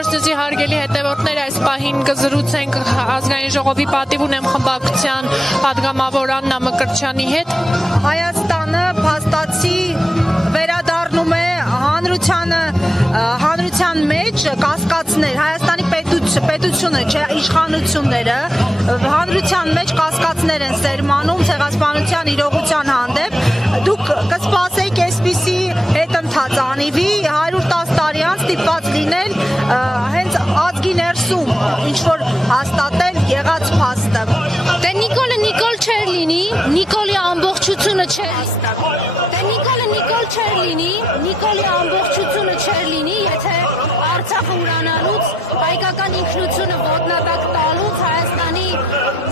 Ողջույնի հարգելի հետևորդներ, այս պահին կզրուցենք ազգային ժողովի պատիվ ունեմ խմբակցության պատգամավոր Աննա Մկրտչյանի հետ։ Հայաստանը փաստացի վերադառնում է հանրության մեջ կասկածներ, Հայաստանի պետությունը, չէ, իշխանությունները հանրության մեջ կասկածներ են սերմանում ցեղասպանության իրողության հանդեպ։ Դուք կսպասեք այսպիսի հետընթաց անիվի 110 տարի անց ստիպված լինել հենց ազգի ներսում ինչ որ հաստատել եղած փաստը։ Դե Նիկոլը Նիկոլ չէր լինի, Նիկոլի ամբողջությունը չէր լինի, Նիկոլի ամբողջությունը չէր լինի, եթե Արցախը ուրանալուց, հայկական ինքնությունը ոտնատակ տալուց, Հայաստանի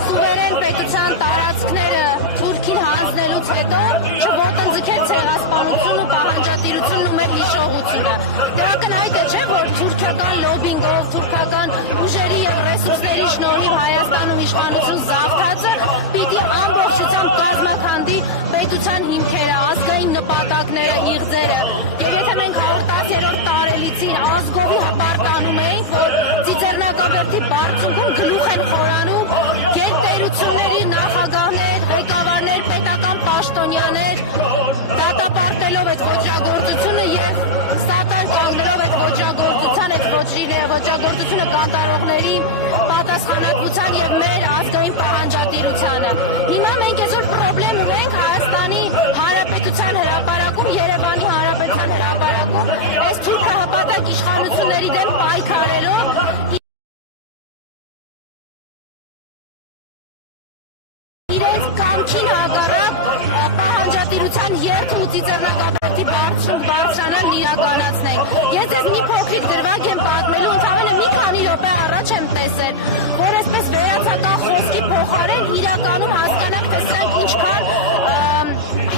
սուվերեն պետության տարածքները Թուրքին հանձնելուց հետո չոտնձգեր ցեղասպանությունը, պահանջատիրությունն ու մեր հիշողությունը։ Դրական այդ է, չէ, որ թուրքական լոբինգով, թուրքական ուժերի և ռեսուրսների շնորհիվ Հայաստանում իշխանություն զավթածը պիտի ամբողջությամբ կազմաքանդի պետության հիմքերը, ազգային նպատակները, իղձերը։ Եվ եթե մենք 110-րդ տարելիցին ազգովի հպարտանում էինք, որ Ծիծեռնակաբերդի բարձունքում գլուխ են խորանում գերտերությունների նախագահներ, ղեկավարներ, պետական պաշտոնյաներ, դատապարտելով այդ ոճրագործությունը և սատար կանգնելով այդ ոճրագործության, այդ ոճրագործությունը կատարողների պատասխանատվության և մեր ազգային պահանջատիրությանը։ Հիմա մենք այսօր պրոբլեմ ունենք Հայաստանի Հանրապետության հրապարակում, Երևանի Հանրապետության հրապարակում, այս թուրքահպատակ իշխանությունների դեմ պայքարելով իրենց կամքին հակառակ պահանջատիրության երթ ու Ծիծեռնակաբերդի բարձրանալն իրականացնենք։ Ես ձեզ մի փոքրիկ դրվագ եմ պատմելու, ընդամենը մի քանի րոպե առաջ եմ տեսել, որ այսպես վերացական խոսքի փոխարեն իրականում հասկանանք, թե սրանք ինչքան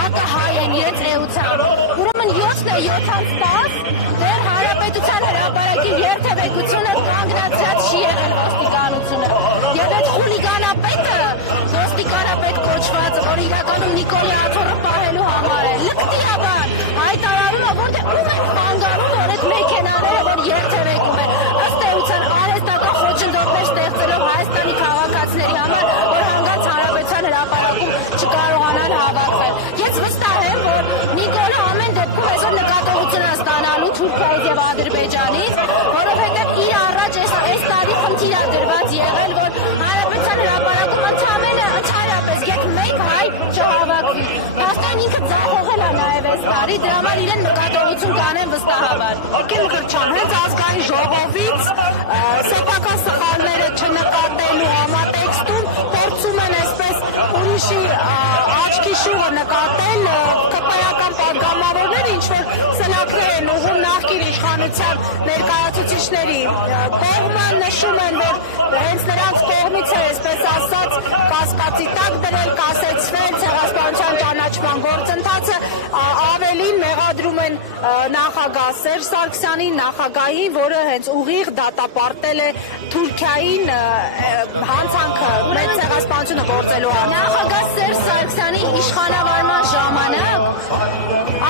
հակահայ են իրենց էությամբ։ Ուրեմն 7-10 դեռ Հանրապետության հրապարակի երթևեկությունը կանգնացած չի եղել ոստիկանությունը։ Եվ այդ խուլիգանապետը, ոստիկանապետ կոչված, որ իրականում Նիկոլի աթոռը պահելու համար է, լկտիաբար հայտարարում է, որ դե ում են խանգարում, որ այդ մեքենաները, որ երթևեկում են, ըստ էության արհեստական խոչընդոտներ ստեղծելով Հայաստանի քաղաքացիների համար, որ հանգած Հանրապետության հրապարակում չկարողանան հավաքվել։ Ես վստահ եմ, որ Նիկոլը ամեն դեպքում այսօր նկատողություն է ստանալու Թուրքիայից և Ադրբեջանից, որովհետև իր առաջ այս տարի խնդիր է դրված եղել, որ Հանրապետության հրապարակում ընդհանրապես երբ մեկ հայ չհավաքվի։ Փաստորեն ինքը ձախողել է նաև այս տարի, դրա համար իրեն նկատողություն կանեն վստահաբար։ Եկել Մկրտչյան, հենց ազգային ժողովից սեփական սխալները չնկատելու համատեքստում փորձում են այսպես ուրիշի աչքի շուռը նկատել ԿՊ-ական պատգամավորները, ինչ որ սնանկներ են ուղղում նախկին իշխանության ներկայացուցիչների կողմը, նշում են, որ հենց նրանց կողմից է, այսպես ասած, կասկածի տակ դրել, կասեցնել ցեղասպանության ճանաչման գործընթացը, ավելին մեղադրում են նախագահ Սերժ Սարգսյանին, նախագահին, որը հենց ուղիղ դատապարտել է Թուրքիային հանցանքը մեծ ցեղասպանությունը գործելու համար։ Նախագահ Սերժ Սարգսյանի իշխանավարման ժամանակ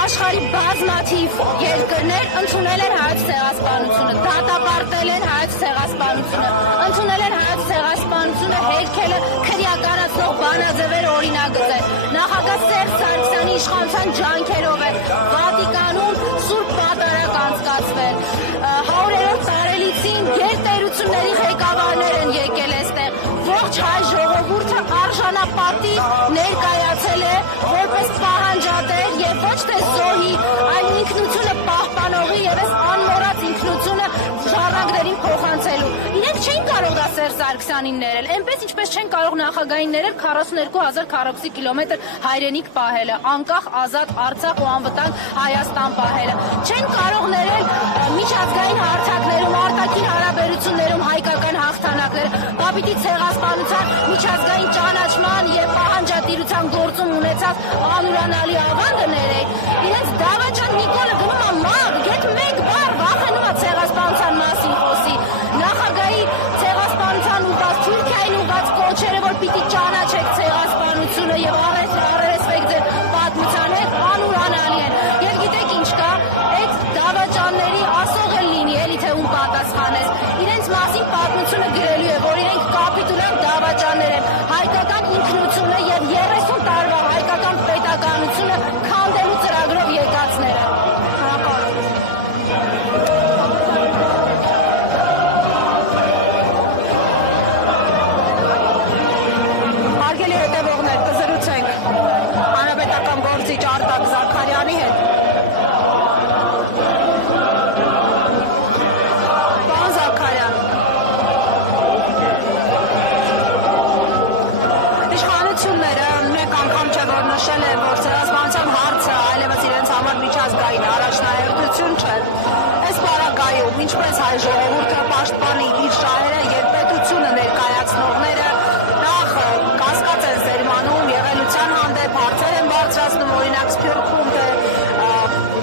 աշխարհի բազմաթիվ երկրներ ընդունել են հայոց ցեղասպանությունը, դատապարտել են հայոց ցեղասպանությունը, ընդունել են հայոց ցեղասպանությունը հերքելը քրեականացնող բանաձևեր օրինագծել։ Նախագահ Սերժ Սարգսյանի իշխանության ջանքերով է Վատիկանում սուրբ պատարագ անցկացվել։ 100-րդ տարելիցին գերտերությունների ղեկավարներ են եկել այստեղ։ Ողջ հայ ժողովուրդը արժանապատիվ ներկայացել է որպես պահանջատեր եւ ոչ թե զոհի, այլ ինքնությունը պահպանողի եւ այս անմոռաց ինքնությունը ժառանգներին փոխանցելու։ Իրենք չեն կարող դա Սերժ Սարգսյանին ներել, այնպես ինչպես չեն կարող նախագահին ներել 42000 քառակուսի կիլոմետր հայրենիք պահելը, անկախ ազատ Արցախ ու անվտանգ Հայաստան պահելը։ Չեն կարող ներել միջազգային հարթակներում, արտաքին հարաբերություններում հայկական հաղթանակները, բապիտի ցեղասպանության միջազգային ճանաչման եւ պահանջատիրության գործում ունեցած անուրանալի ավանդը ներել։ Իրենց դավաճան Նիկոլը գնում է մաղ, գետ մեկ բառ վախենում է ցեղասպանության մասին խոսի։ Նախագահի ցեղասպանության ուղղված Թուրքիային ուղղված կոչերը, որ պիտի ճանաչեք ցեղասպանությունը եւ առերեսվեք ձեր պատմության հետ, անուրանալի են։ Եվ գիտեք ինչ կա, այդ դավաճանների ասող էլ լինի, էլի թե ում պատասխանես։ ինչպես հայ ժողովուրդը պաշտպանի իր շահերը, երբ պետությունը ներկայացնողները նախ կասկած են սերմանում եղելության հանդեպ, հարցեր են բարձրացնում, օրինակ Սփյուռքում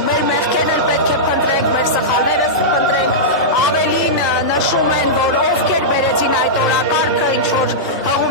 մեր մեղքերն էլ պետք է փնտրենք, մեր սխալները փնտրենք, ավելին նշում են, որ ովքեր բերեցին այդ օրակարգը, ինչ որ